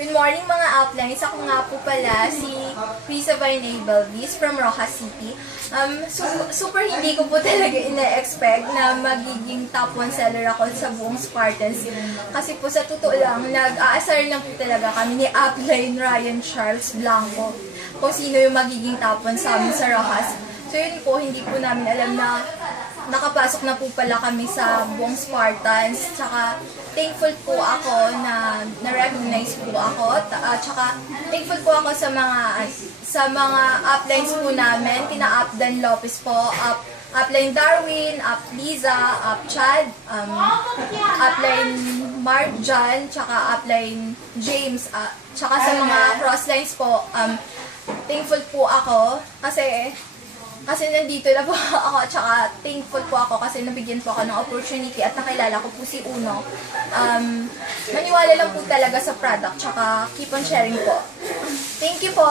Good morning mga uplines. Ako nga po pala si Christopher Nabalvis from Rojas City. Super hindi ko po talaga ina-expect na magiging top 1 seller ako sa buong Spartans. Kasi po sa totoo lang, nag-aasar lang po talaga kami ni upline Ryan Charles Blanco kung sino yung magiging top 1 sa amin sa Rojas. So yun po, hindi po namin alam na nakapasok na po pala kami sa buong Spartans. Tsaka thankful po ako na na-recognize po ako. Tsaka thankful po ako sa mga uplines po namin. Kina Updan Lopez po, upline Darwin, Liza, Chad, upline Marjan, tsaka upline James, tsaka sa mga crosslines po. Thankful po ako kasi nandito na po ako, tsaka thankful po ako kasi nabigyan po ako ng opportunity at nakilala ko po si Uno. Maniwala lang po talaga sa product, tsaka keep on sharing po. Thank you po!